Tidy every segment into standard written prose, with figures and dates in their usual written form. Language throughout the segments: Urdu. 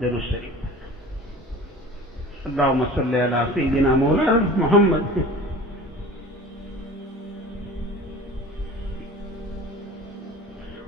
درود شریف. اللهم صل علی سیدنا مولانا محمد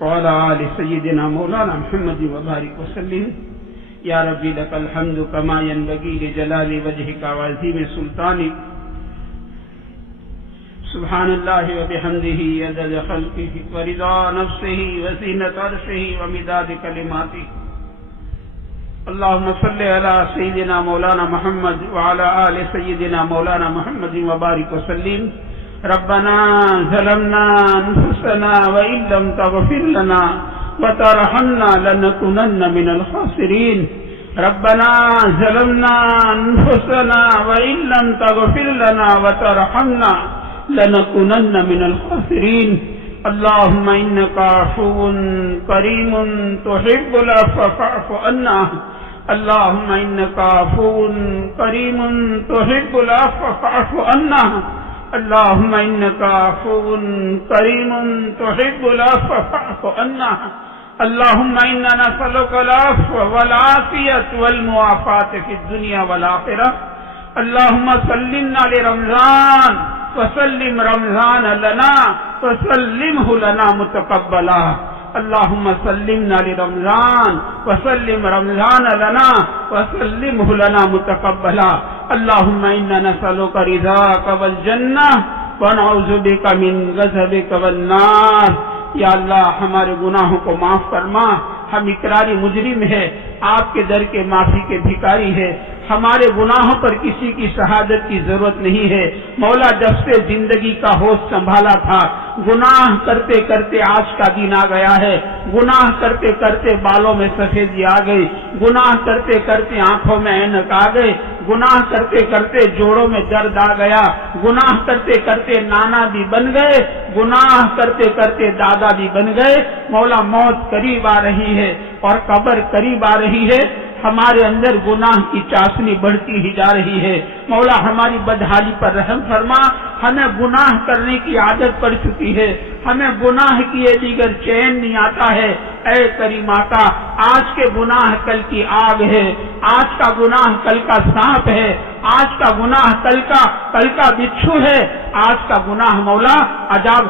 وعلى آل سيدنا مولانا محمد وبارك وسلم. یا ربی لک الحمد کما ينبغي لجلال وجهك وعظیم سلطانك. سبحان اللہ وبحمده عدد خلقه ورضا نفسه وزینة عرشه ومداد کلماته. اللهم صل على سيدنا مولانا محمد وعلى آل سيدنا مولانا محمد وبارك وسلم. ربنا ظلمنا أنفسنا وإن لم تغفر لنا وترحمنا لنكونن من الخاسرين. ربنا ظلمنا أنفسنا وإن لم تغفر لنا وترحمنا لنكونن من الخاسرين. اللهم إنك عفو كريم تحب العفو فاعف عنا. اللهم إنك عفو كريم تحب العفو فاعف عنا. اللهم إنك عفو كريم تحب العفو فاعف عنا. اللهم إنا نسألك العفو والعافية والمعافاة في الدنيا والآخرة. اللهم سلمنا لرمضان وسلم رمضان لنا وسلمه لنا متقبلا. اللهم سلمنا لرمضان وسلم رمضان لنا وسلمه لنا متقبلا. اللهم إنا نسألك رضاك والجنة ونعوذ بك من غضبك والنار. یا اللہ ہمارے گناہوں کو معاف فرما. ہم اقراری مجرم ہے، آپ کے در کے معافی کے بھکاری ہے. ہمارے گناہوں پر کسی کی شہادت کی ضرورت نہیں ہے. مولا جب سے زندگی کا ہوش سنبھالا تھا گناہ کرتے کرتے آج کا دن آ گیا ہے. گناہ کرتے کرتے بالوں میں سفیدی آ گئی. گناہ کرتے کرتے آنکھوں میں اینک آ گئے. گناہ کرتے کرتے جوڑوں میں درد آ گیا. گناہ کرتے کرتے نانا بھی بن گئے. گناہ کرتے کرتے دادا بھی بن گئے. مولا موت قریب آ رہی ہے اور قبر قریب آ رہی ہے. ہمارے اندر گناہ کی چاشنی بڑھتی ہی جا رہی ہے. مولا ہماری بدحالی پر رحم فرما. ہمیں گناہ کرنے کی عادت پڑ چکی ہے. ہمیں گناہ کیے دیگر چین نہیں آتا ہے. اے کریم آقا آج کے گناہ کل کی آگ ہے. آج کا گناہ کل کا سانپ ہے. آج کا گناہ کل کا بچھو ہے. آج کا گناہ مولا عذاب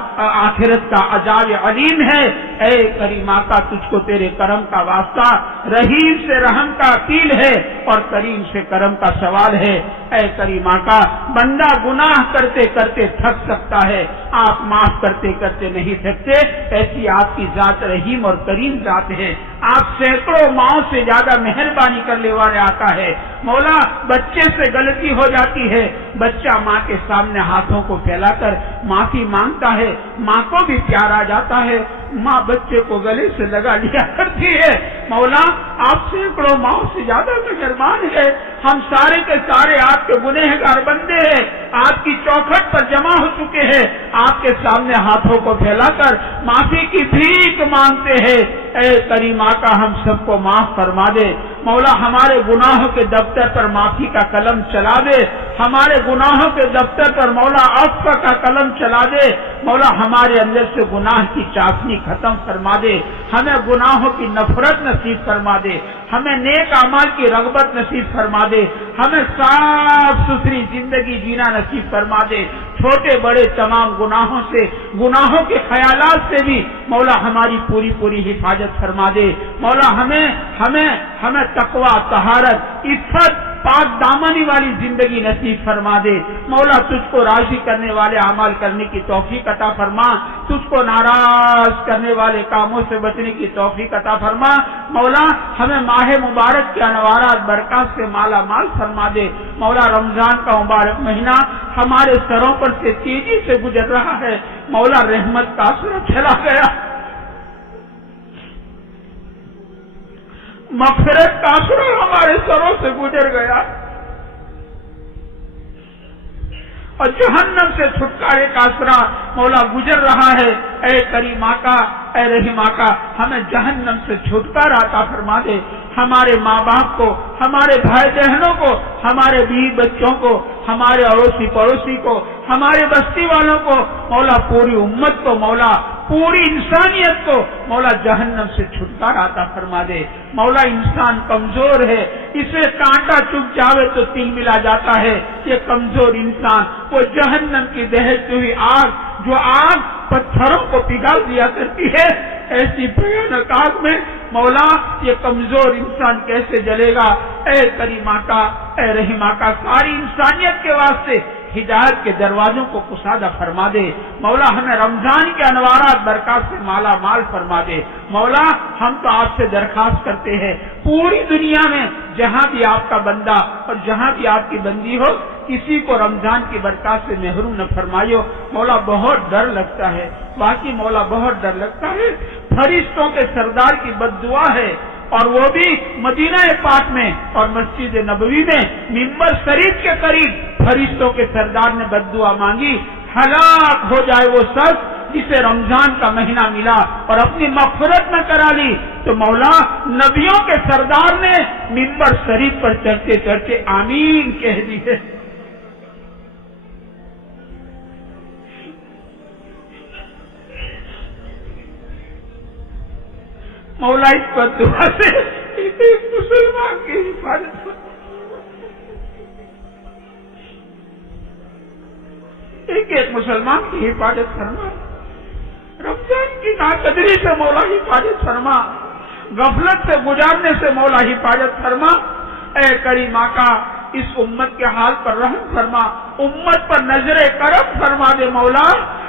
آخرت کا عذاب علیم ہے. اے کریم آقا تجھ کو تیرے کرم کا واسطہ. رحیم سے رحم کا اپیل ہے اور کریم سے کرم کا سوال ہے. اے کریم آقا بندہ گناہ کرتے کرتے تھک سکتا ہے، آپ معاف کرتے کرتے نہیں تھکتے. ایسی آپ کی ذات رحیم اور کریم ذات ہے. آپ سینکڑوں ماؤں سے زیادہ مہربانی کرنے والے آقا ہے. مولا بچے سے غلطی ہو جاتی ہے، بچہ ماں کے سامنے ہاتھوں کو پھیلا کر معافی مانگتا ہے. ماں کو بھی پیار آ جاتا ہے. ماں بچے کو گلے سے لگا لیا کرتی ہے. مولا آپ سینکڑوں ماؤں سے زیادہ مہربان ہے. ہم سارے کے سارے آپ کے گنہگار بندے ہیں، آپ کی چوکھٹ پر جمع ہو چکے ہیں. آپ کے سامنے ہاتھوں کو پھیلا کر معافی کی بھیک مانگتے ہیں. اے کریم آقا ہم سب کو معاف فرما دے. مولا ہمارے گناہوں کے دفتر پر معافی کا قلم چلا دے. ہمارے گناہوں کے دفتر پر مولا عفو کا قلم چلا دے. مولا ہمارے اندر سے گناہ کی چاشنی ختم فرما دے. ہمیں گناہوں کی نفرت نصیب فرما دے. ہمیں نیک اعمال کی رغبت نصیب فرما دے. ہمیں صاف ستھری زندگی جینا نصیب فرما دے. چھوٹے بڑے تمام گناہوں سے، گناہوں کے خیالات سے بھی مولا ہماری پوری پوری حفاظت فرما دے. مولا ہمیں تقوی، طہارت، عفت، پاک دامنی والی زندگی نصیب فرما دے. مولا تجھ کو راضی کرنے والے اعمال کرنے کی توفیق عطا فرما. تجھ کو ناراض کرنے والے کاموں سے بچنے کی توفیق عطا فرما. مولا ہمیں ماہ مبارک کے انوارات برکات سے مالا مال فرما دے. مولا رمضان کا مبارک مہینہ ہمارے سروں پر سے تیزی سے گزر رہا ہے. مولا رحمت کا اثر چلا گیا، مغفرت کا اثر ہمارے سروں سے گزر گیا اور جہنم سے چھٹکارے کا اثر مولا گزر رہا ہے. اے کریم آقا، اے رحیم آقا ہمیں جہنم سے چھٹکارا عطا فرما دے. ہمارے ماں باپ کو، ہمارے بھائی بہنوں کو، ہمارے بیوی بچوں کو، ہمارے اڑوسی پڑوسی کو، ہمارے بستی والوں کو، مولا پوری امت کو مولا پوری انسانیت کو مولا جہنم سے چھٹکارا عطا فرما دے۔ مولا انسان کمزور ہے، اسے کانٹا چپ جاوے تو تل ملا جاتا ہے، یہ کمزور انسان وہ جہنم کی دہتی ہوئی آگ، جو آگ پتھروں کو پگھال دیا کرتی ہے، ایسی بھیانک آگ میں مولا یہ کمزور انسان کیسے جلے گا؟ اے کریم آقا، اے رحیم آقا، ساری انسانیت کے واسطے ہدایت کے دروازوں کو کشادہ فرما دے۔ مولا ہمیں رمضان کے انوارات برکات سے مالا مال فرما دے۔ مولا ہم تو آپ سے درخواست کرتے ہیں، پوری دنیا میں جہاں بھی آپ کا بندہ اور جہاں بھی آپ کی بندی ہو، کسی کو رمضان کی برکات سے محروم نہ فرمائیو۔ مولا بہت ڈر لگتا ہے، باقی مولا بہت ڈر لگتا ہے، فرشتوں کے سردار کی بد دعا ہے، اور وہ بھی مدینہ پاک میں اور مسجد نبوی میں ممبر شریف کے قریب فرشتوں کے سردار نے بد دعا مانگی، ہلاک ہو جائے وہ شخص جسے رمضان کا مہینہ ملا اور اپنی مغفرت نہ کرا لی۔ تو مولا نبیوں کے سردار نے ممبر شریف پر چڑھتے چڑھتے آمین کہہ دی ہے۔ مولا اس پر دعا سے ایک مسلمان کی حفاظت، ایک مسلمان کی حفاظت فرما، رمضان کی ناقدری سے مولا حفاظت فرما، غفلت سے گزارنے سے مولا حفاظت فرما۔ اے کریم آقا، اس امت کے حال پر رحم فرما، امت پر نظر کرم فرما دے۔ مولا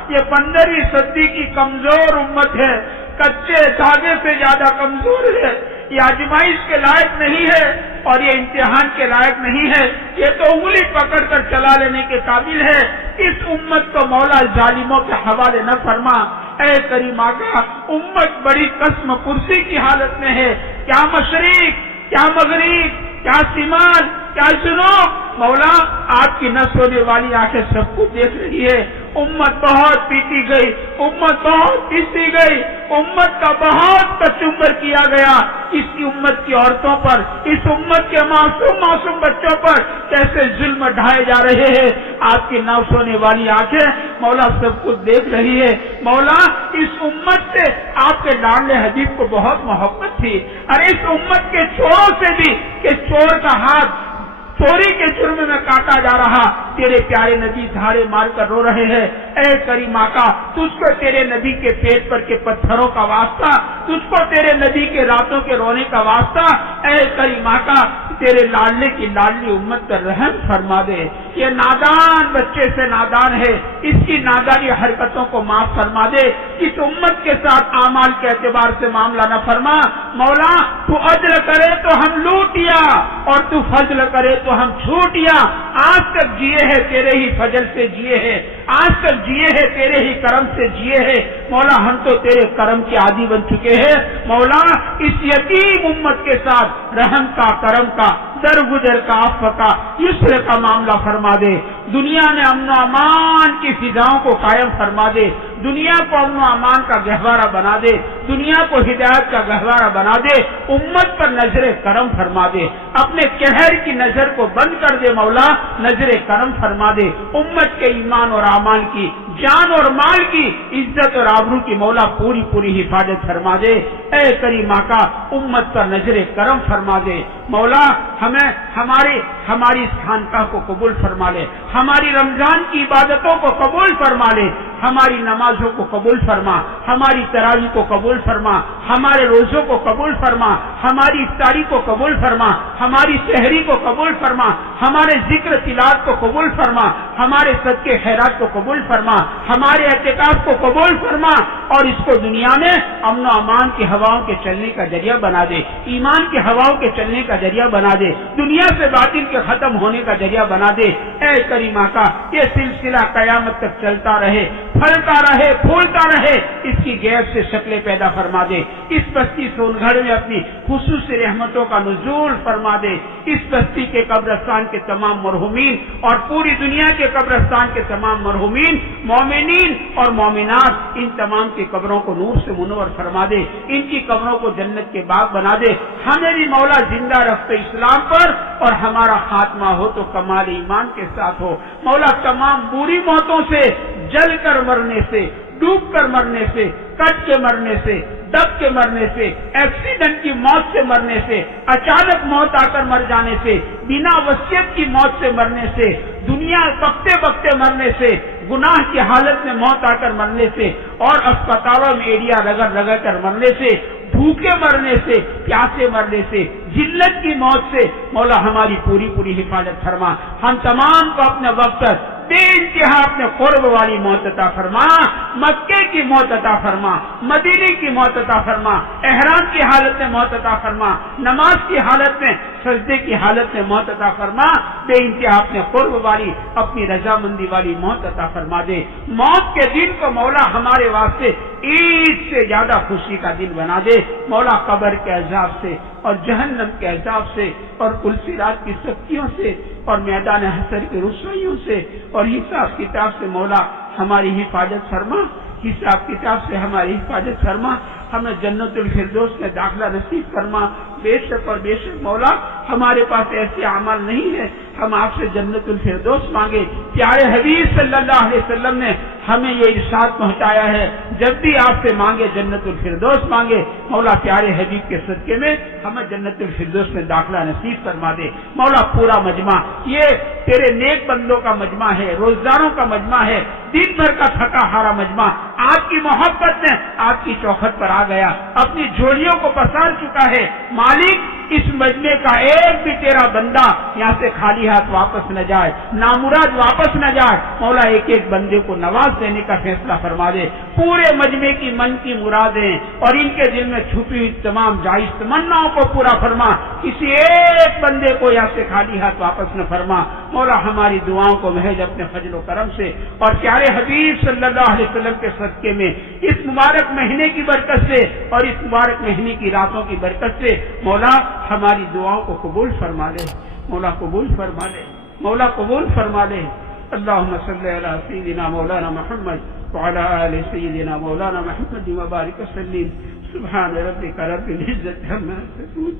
یہ 15ویں صدی کی کمزور امت ہے، کچے دھاگے سے زیادہ کمزور ہے، یہ آزمائش کے لائق نہیں ہے اور یہ امتحان کے لائق نہیں ہے، یہ تو انگلی پکڑ کر چلا لینے کے قابل ہے۔ اس امت کو مولا ظالموں کے حوالے نہ فرما۔ اے کریم آقا، امت بڑی قسم کرسی کی حالت میں ہے، کیا مشرق، کیا مغرب، کیا شمال، کیا جنوب، مولا آپ کی نہ سونے والی آنکھیں سب کچھ دیکھ رہی ہے۔ امت بہت پیٹی گئی، امت بہت پیٹی گئی، امت کا بہت کچمبر کیا گیا۔ اس کی امت کی عورتوں پر، اس امت کے معصوم بچوں پر کیسے ظلم ڈھائے جا رہے ہیں، آپ کی نہ سونے والی آنکھیں مولا سب کچھ دیکھ رہی ہے۔ مولا اس امت سے آپ کے لاڈلے حبیب کو بہت محبت تھی، اور اس امت کے چوروں سے بھی کہ چور کا ہاتھ چوری کے جرم میں کاٹا جا رہا، تیرے پیارے نبی دھاڑے مار کر رو رہے ہیں۔ اے کریم آقا، تجھ کو تیرے نبی کے پیٹ پر کے پتھروں کا واسطہ، تجھ کو تیرے نبی کے راتوں کے رونے کا واسطہ، اے کریم آقا تیرے لاڈلے کی لاڈلی امت پر رحم فرما دے۔ یہ نادان بچے سے نادان ہے، اس کی نادانی حرکتوں کو معاف فرما دے، اس امت کے ساتھ اعمال کے اعتبار سے معاملہ نہ فرما۔ مولا تو عدل کرے تو ہم لوٹیا اور تو فضل کرے تو ہم چھوٹیا۔ آج تک جیے ہیں تیرے ہی فضل سے جیے ہیں، آج تک جیے ہیں تیرے ہی کرم سے جیے ہیں۔ مولا ہم تو تیرے کرم کے عادی بن چکے ہیں۔ مولا اس یتیم امت کے ساتھ رحم کا، کرم کا، درگزر کا، عفو کا، یسر کا معاملہ فرما دے۔ دنیا میں امن و امان کی فضاؤں کو قائم فرما دے، دنیا کو امن و امان کا گہوارہ بنا دے، دنیا کو ہدایت کا گہوارہ بنا دے، امت پر نظر کرم فرما دے، اپنے قہر کی نظر کو بند کر دے۔ مولا نظر کرم فرما دے، امت کے ایمان اور اعمال کی، جان اور مال کی، عزت اور آبرو کی مولا پوری پوری حفاظت فرما دے۔ اے کریم آقا امت پر نظر کرم فرما دے۔ مولا ہمیں ہماری اس خانقاہ کو قبول فرما لے، ہماری رمضان کی عبادتوں کو قبول فرما لے، ہماری نمازوں کو قبول فرما، ہماری تراویح کو قبول فرما، ہمارے روزوں کو قبول فرما، ہماری افطاری کو قبول فرما، ہماری سحری کو قبول فرما، ہمارے ذکر تلاوت کو قبول فرما، ہمارے صدقے خیرات کو قبول فرما، ہمارے اعتکاف کو قبول فرما، اور اس کو دنیا میں امن و امان کی ہواؤں کے چلنے کا ذریعہ بنا دے، ایمان کی ہواؤں کے چلنے کا ذریعہ بنا دے، دنیا سے باطل کے ختم ہونے کا ذریعہ بنا دے۔ اے کریم آقا یہ سلسلہ قیامت تک چلتا رہے، پھلتا رہے، پھولتا رہے، اس کی غیب سے شکلیں پیدا فرما دے، اس بستی سون گھر میں اپنی خصوصی رحمتوں کا نزول فرما دے، اس بستی کے قبرستان کے تمام مرحومین اور پوری دنیا کے قبرستان کے تمام مرحومین، مومنین اور مومنات، ان تمام کی قبروں کو نور سے منور فرما دے، ان کی قبروں کو جنت کے باغ بنا دے۔ ہمیں بھی مولا زندہ رکھتے اسلام پر، اور ہمارا خاتمہ ہو تو کمال ایمان کے ساتھ ہو۔ مولا تمام بری موتوں سے، جل کر مرنے سے، ڈوب کر مرنے سے، کٹ کے مرنے سے، دب کے مرنے سے، ایکسیڈنٹ کی موت سے مرنے سے، اچانک موت آ کر مر جانے سے، بنا وصیت کی موت سے مرنے سے، دنیا بکتے بکتے مرنے سے، گناہ کی حالت میں موت آ کر مرنے سے، اور اسپتالوں میں ایڑیا رگڑ رگڑ کر مرنے سے، بھوکے مرنے سے، پیاسے مرنے سے، ذلت کی موت سے مولا ہماری پوری پوری حفاظت فرما. ہم تمام کو اپنے وقت بے انتہا اپنے قرب والی موت عطا فرما، مکے کی موت عطا فرما، مدینے کی موت عطا فرما، احرام کی حالت میں موت عطا فرما، نماز کی حالت میں، سجدے کی حالت میں موت عطا فرما، بے انتہا اپنے قرب والی، اپنی رضامندی والی موت عطا فرما دے. موت کے دن کو مولا ہمارے واسطے عید سے زیادہ خوشی کا دن بنا دے. مولا قبر کے عذاب سے اور جہنم کے عذاب سے اور الصراط کی سختیوں سے اور میدان حشر کی رسوائیوں سے اور حساب کتاب سے مولا ہماری حفاظت فرما. حساب کتاب سے ہماری حفاظت فرما. ہمیں جنت الفردوس میں داخلہ نصیب فرما. بے شک اور بے شک مولا ہمارے پاس ایسے اعمال نہیں ہے، ہم آپ سے جنت الفردوس مانگے. پیارے حبیب صلی اللہ علیہ وسلم نے ہمیں یہ ارشاد پہنچایا ہے، جب بھی آپ سے مانگے جنت الفردوس مانگے. مولا پیارے حبیب کے صدقے میں ہمیں جنت الفردوس میں داخلہ نصیب فرما دے. مولا پورا مجمع یہ تیرے نیک بندوں کا مجمع ہے، روزداروں کا مجمع ہے، دن بھر کا تھکا ہارا مجمع آپ کی محبت میں آپ کی چوکھٹ پر آ گیا، اپنی جھولیوں کو پسار چکا ہے. مالک اس مجمع کا ایک بھی تیرا بندہ یہاں سے خالی ہاتھ واپس نہ جائے، نامراد واپس نہ جائے. مولا ایک ایک بندے کو نواز دینے کا فیصلہ فرما دے. پورے مجمع کی من کی مرادیں اور ان کے دل میں چھپی ہوئی تمام جائز تمناؤں کو پورا فرما. کسی ایک بندے کو یہاں سے خالی ہاتھ واپس نہ فرما. مولا ہماری دعاؤں کو محض اپنے فضل و کرم سے اور پیارے حبیب صلی اللہ علیہ وسلم کے صدقے میں اس مبارک مہینے کی برکت سے اور اس مبارک مہینے کی راتوں کی برکت سے مولا ہماری دعاؤں کو قبول فرما لے. مولا قبول فرما لے. مولا قبول فرما لے. اللهم صل على سيدنا مولانا محمد وعلى آل سيدنا مولانا محمد وبارك وسلم. سبحان ربك رب العزة عما يصفون